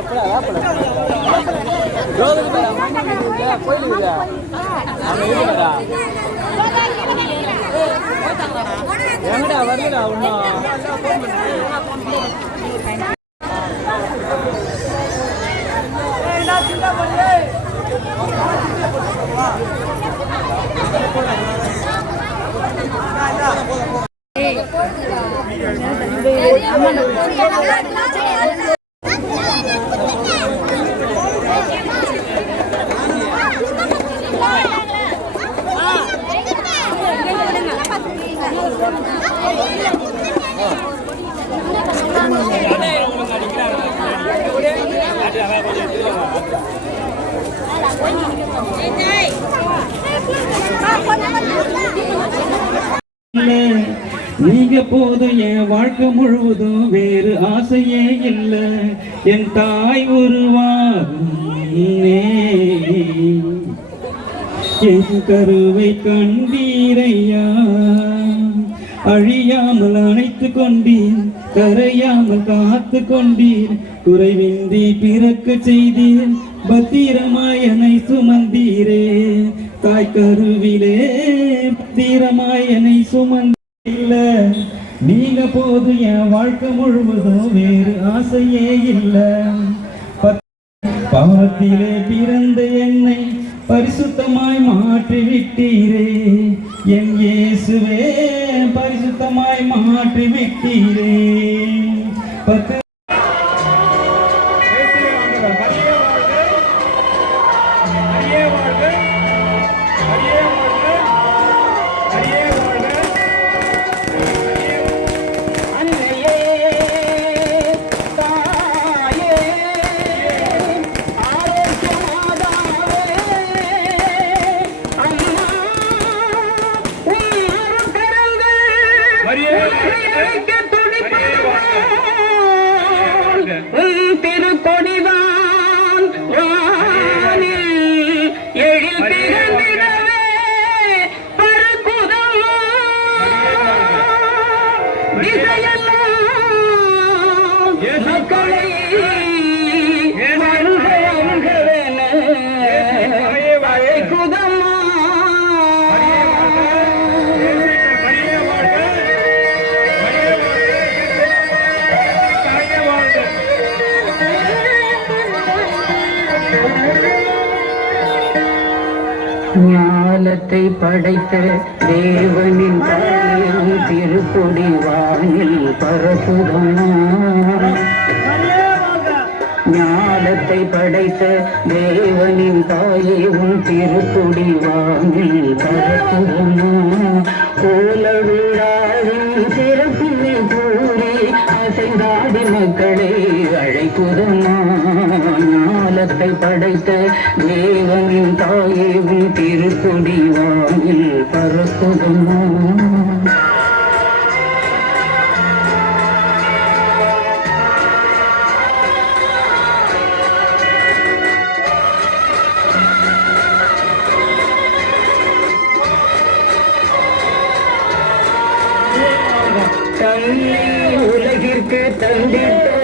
espera, espera, espera. போதும் என் வாழ்க்கை முழுவதும் வேறு ஆசையே இல்ல. என் தாய் உருவாகுமே என் கருவை கண்டீரையா. அழியாமல் அணைத்து கொண்டீர் கரையாமல் காத்து கொண்டீர் குறைவின்றி பிறக்க செய்தீர் பத்திரமாயனை சுமந்தீரே. தாய் கருவிலே பத்திரமாயனை சுமந்த இல்ல. நீங்க போது என் வாழ்க்கை முழுவதும் வேறு ஆசையே இல்ல. பாவத்திலே பிறந்த என்னை பரிசுத்தமாய் மாற்றிவிட்டீரே. என் இயேசுவே பரிசுத்தமாய் மாற்றிவிட்டீரே. Hey, hey, hey. தேவனின் தாயும் திருப்பொடி வானில் பரப்புதமா. ஞானத்தை படைத்த தேவனின் தாயே உன் திருப்பொடி வானில் பரப்புதமா. கோலவிழாவின் சிறப்பினை கூறி அசைந்தாடி மக்களை அழைக்குதமா ஞானத்தை படைத்த தேவனின் தாயேவும் திருக்கொடி வாயில் வானில் பரப்புதமா உலகிற்கு தந்திட்ட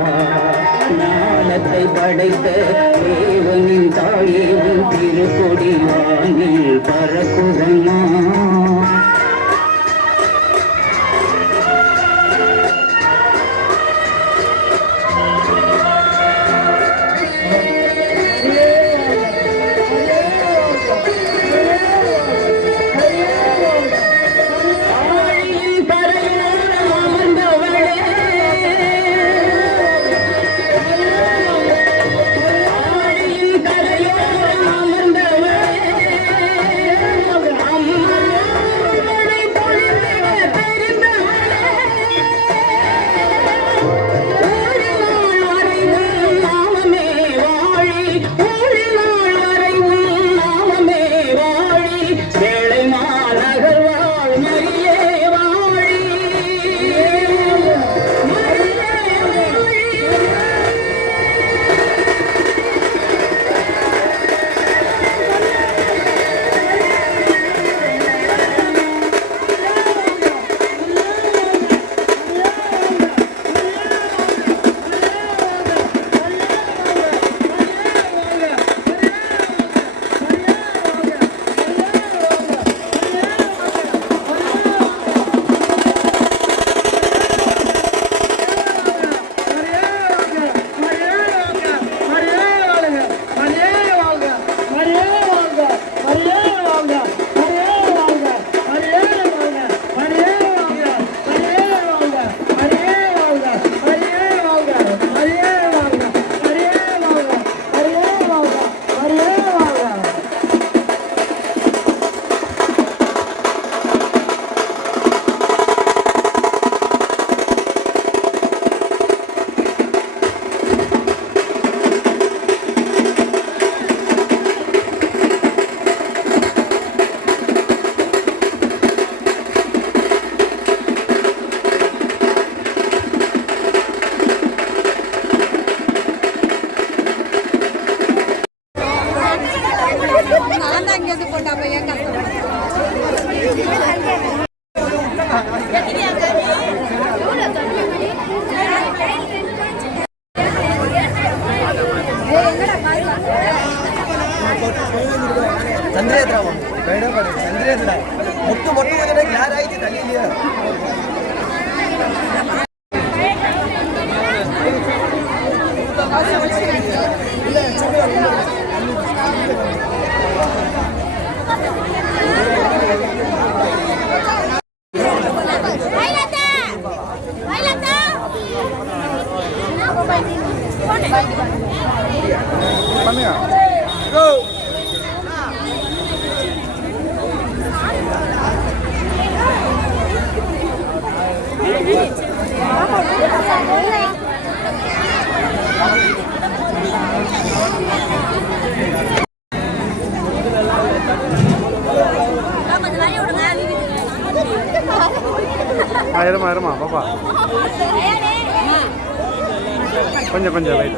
வானத்தை படைத்த தேவனின் தாயே திருக்கொடி வானில் பறக்குதமா ஆ ஆயிரமா இருமா பாப்பா. கொஞ்சம் கொஞ்சம் லைட்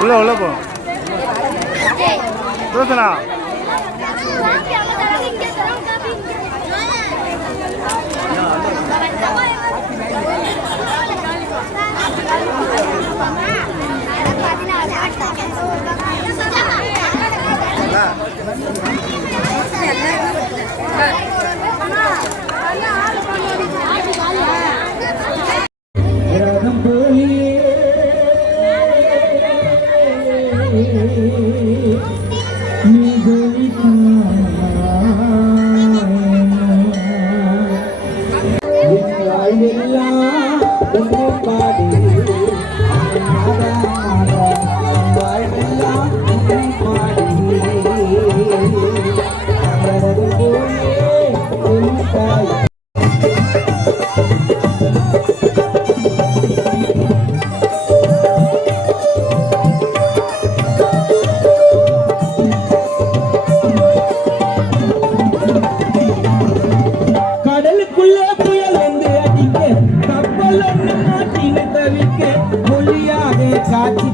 உள்ள உள்ள போ. ரோசனா. Bye.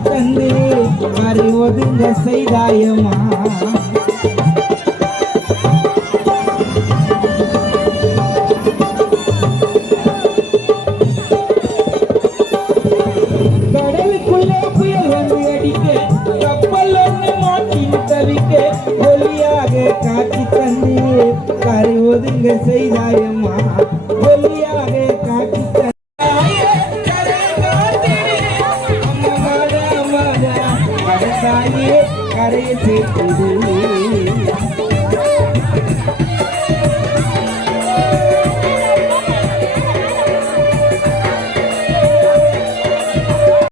தந்து அறி ஒதுங்க செய்தாயம்மா. கடலுக்குள்ள புயல் வந்து அடிக்க கப்பல் ஒன்று மாட்டின தவிக்க ஒலியாக காட்சி தந்து கரை ஒதுங்க செய்தாயம்மா.